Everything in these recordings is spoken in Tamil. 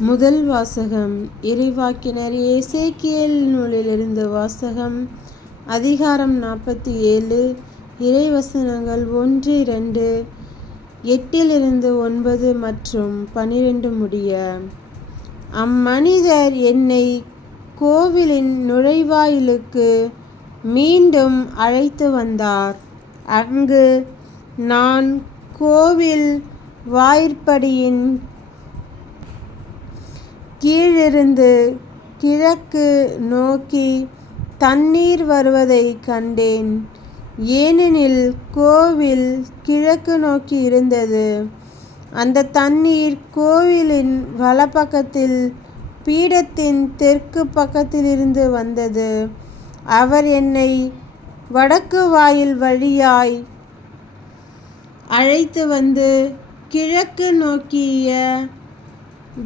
முதல் வாசகம் இறைவாக்கினர் எசேக்கியேல் நூலிலிருந்து வாசகம். அதிகாரம் 47. இறைவசனங்கள் 1, 2, 8-9 மற்றும் 12 முடிய. அம்மனிதர் என்னை கோவிலின் நுழைவாயிலுக்கு மீண்டும் அழைத்து வந்தார். அங்கு நான் கோவில் வாயிற்படியின் கீழிருந்து கிழக்கு நோக்கி தண்ணீர் வருவதைக் கண்டேன். ஏனெனில் கோவில் கிழக்கு நோக்கி இருந்தது. அந்த தண்ணீர் கோவிலின் வலப்பக்கத்தில் பீடத்தின் தெற்கு பக்கத்திலிருந்து வந்தது. அவர் என்னை வடக்கு வாயில் வழியாய் அழைத்து வந்து கிழக்கு நோக்கிய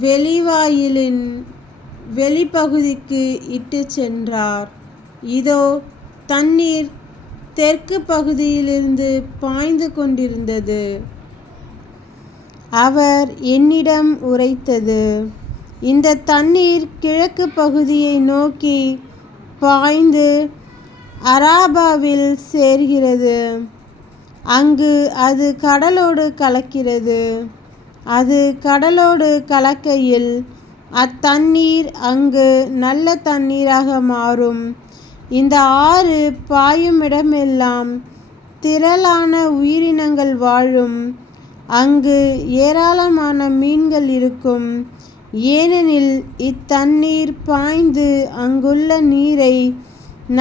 வெளிவாயிலின் வெளிப்பகுதிக்கு இட்டு சென்றார். இதோ தண்ணீர் தெற்கு பகுதியிலிருந்து பாய்ந்து கொண்டிருந்தது. அவர் என்னிடம் உரைத்தது, இந்த தண்ணீர் கிழக்கு பகுதியை நோக்கி பாய்ந்து அராபாவில் சேர்கிறது. அங்கு அது கடலோடு கலக்கிறது. அது கடலோடு கலக்கையில் அத்தண்ணீர் அங்கு நல்ல தண்ணீராக மாறும். இந்த ஆறு பாயும் இடமெல்லாம் திரளான உயிரினங்கள் வாழும். அங்கு ஏராளமான மீன்கள் இருக்கும். ஏனெனில் இத்தண்ணீர் பாய்ந்து அங்குள்ள நீரை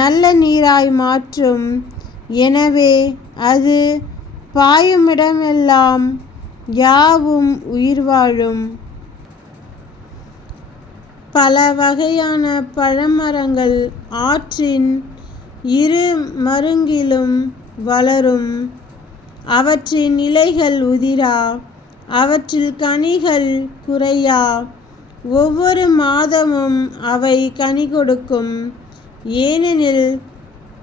நல்ல நீராய் மாற்றும். எனவே அது பாயுமிடமெல்லாம் யாவும் உயிர் வாழும். பல வகையான பழமரங்கள் ஆற்றின் இரு மருங்கிலும் வளரும். அவற்றின் இலைகள் உதிரா, அவற்றில் கனிகள் குறையா. ஒவ்வொரு மாதமும் அவை கனி கொடுக்கும். ஏனெனில்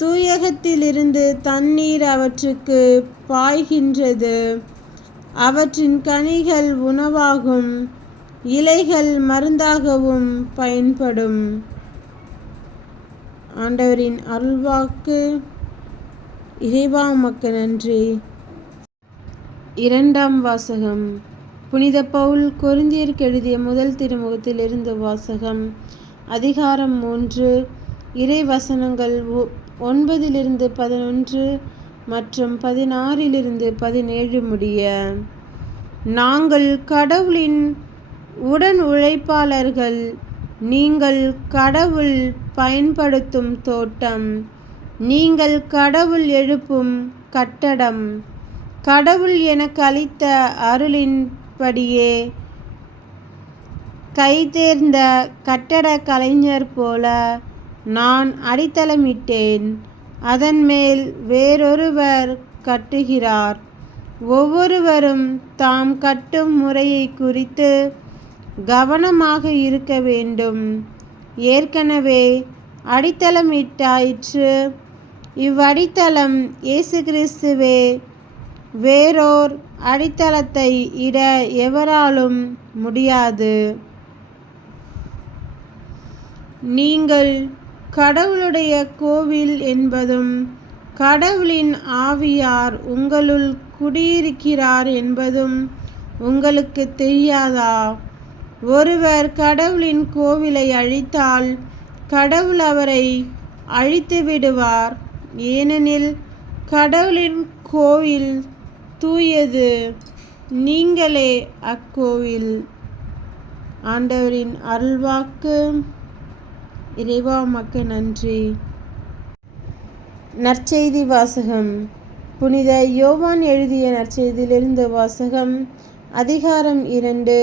தூயகத்திலிருந்து தண்ணீர் அவற்றுக்கு பாய்கின்றது. அவற்றின் கனிகள் உணவாகும், இலைகள் மருந்தாகவும் பயன்படும். ஆண்டவரின் அருள்வாக்கு. இறைவா உமக்கு நன்றி. இரண்டாம் வாசகம். புனித பவுல் கொரிந்தியருக்கு எழுதிய முதல் திருமுகத்திலிருந்து வாசகம். அதிகாரம் 3. இறைவசனங்கள் 9-11 மற்றும் 16-17 முடிய. நாங்கள் கடவுளின் உடன் உழைப்பாளர்கள். நீங்கள் கடவுள் பயன்படுத்தும் தோட்டம். நீங்கள் கடவுள் எழுப்பும் கட்டடம். கடவுள் எனக்கு அளித்த அருளின்படியே கைதேர்ந்த கட்டட கலைஞர் போல நான் அடித்தளமிட்டேன். அதன் மேல் வேறொருவர் கட்டுகிறார். ஒவ்வொருவரும் தாம் கட்டும் முறையை குறித்து கவனமாக இருக்க வேண்டும். ஏற்கனவே அடித்தளமிட்டாயிற்று. இவ்வடித்தளம் இயேசு கிறிஸ்துவே. வேறோர் அடித்தளத்தை இட எவராலும் முடியாது. நீங்கள் கடவுளுடைய கோவில் என்பதும் கடவுளின் ஆவியார் உங்களுள் குடியிருக்கிறார் என்பதும் உங்களுக்கு தெரியாதா? ஒருவர் கடவுளின் கோவிலை அழித்தால் கடவுள் அவரை அழித்து விடுவார். ஏனெனில் கடவுளின் கோவில் தூயது, நீங்களே அக்கோவில். ஆண்டவரின் அருள்வாக்கு. இறைவா உமக்கு நன்றி. நற்செய்தி வாசகம். புனித யோவான் எழுதிய நற்செய்தியிலிருந்து வாசகம். அதிகாரம் 2.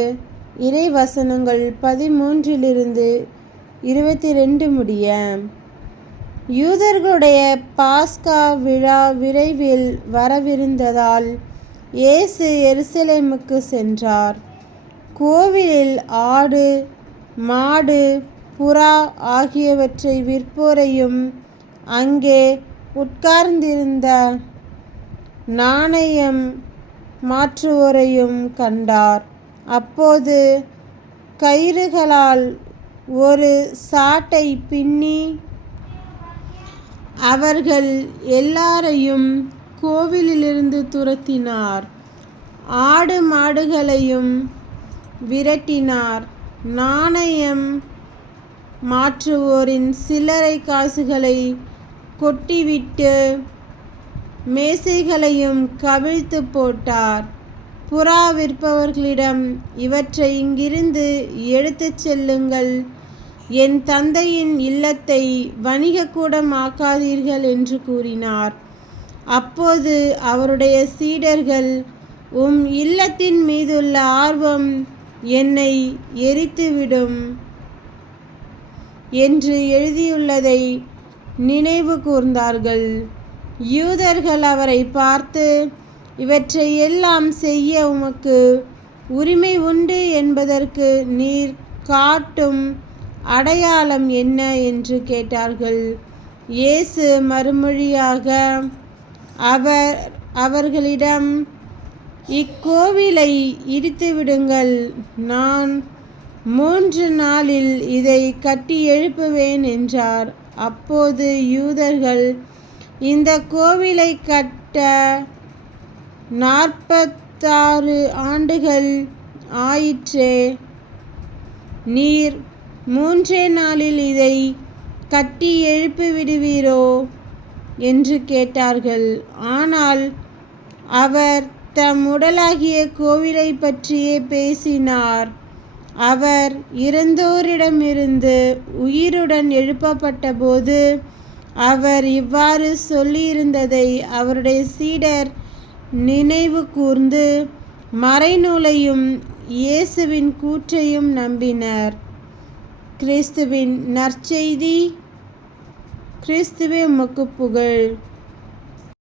இறைவசனங்கள் 13-22 முடிய. யூதர்களுடைய பாஸ்கா விழா விரைவில் வரவிருந்ததால் இயேசு எருசலேமுக்கு சென்றார். கோவிலில் ஆடு, மாடு, புறா ஆகியவற்றை விற்போரையும் அங்கே உட்கார்ந்திருந்த நாணயம் மாற்றுவோரையும் கண்டார். அப்போது கயிறுகளால் ஒரு சாட்டை பின்னி அவர்கள் எல்லாரையும் கோவிலிலிருந்து துரத்தினார். ஆடு மாடுகளையும் விரட்டினார். நாணயம் மாற்றுவோரின் சில்லறை காசுகளை கொட்டிவிட்டு மேசைகளையும் கவிழ்த்து போட்டார். புறா விற்பவர்களிடம், இவற்றை இங்கிருந்து எடுத்துச் செல்லுங்கள், என் தந்தையின் இல்லத்தை வணிகக்கூடம் ஆக்காதீர்கள் என்று கூறினார். அப்போது அவருடைய சீடர்கள், உம் இல்லத்தின் மீதுள்ள ஆர்வம் என்னை எரித்துவிடும் என்று எழுதியுள்ளதை நினைவு கூர்ந்தார்கள். யூதர்கள் அவரை பார்த்து, இவற்றை எல்லாம் செய்ய உமக்கு உரிமை உண்டு என்பதற்கு நீர் காட்டும் அடையாளம் என்ன என்று கேட்டார்கள். இயேசு மறுமொழியாக அவர்களிடம், இக்கோவிலை இடித்துவிடுங்கள், நான் 3 நாளில் இதை கட்டி எழுப்புவேன் என்றார். அப்போது யூதர்கள், இந்த கோவிலை கட்ட 46 ஆண்டுகள் ஆயிற்றே, நீர் 3 நாளில் இதை கட்டி எழுப்பிவிடுவீரோ என்று கேட்டார்கள். ஆனால் அவர் தம் உடலாகிய கோவிலை பற்றியே பேசினார். அவர் இறந்தோரிடமிருந்து உயிருடன் எழுப்பப்பட்ட போது அவர் இவ்வாறு சொல்லியிருந்ததை அவருடைய சீடர் நினைவு கூர்ந்து மறைநூலையும் இயேசுவின் கூற்றையும் நம்பினர். கிறிஸ்துவின் நற்செய்தி. கிறிஸ்துவே உமக்கு புகழ்.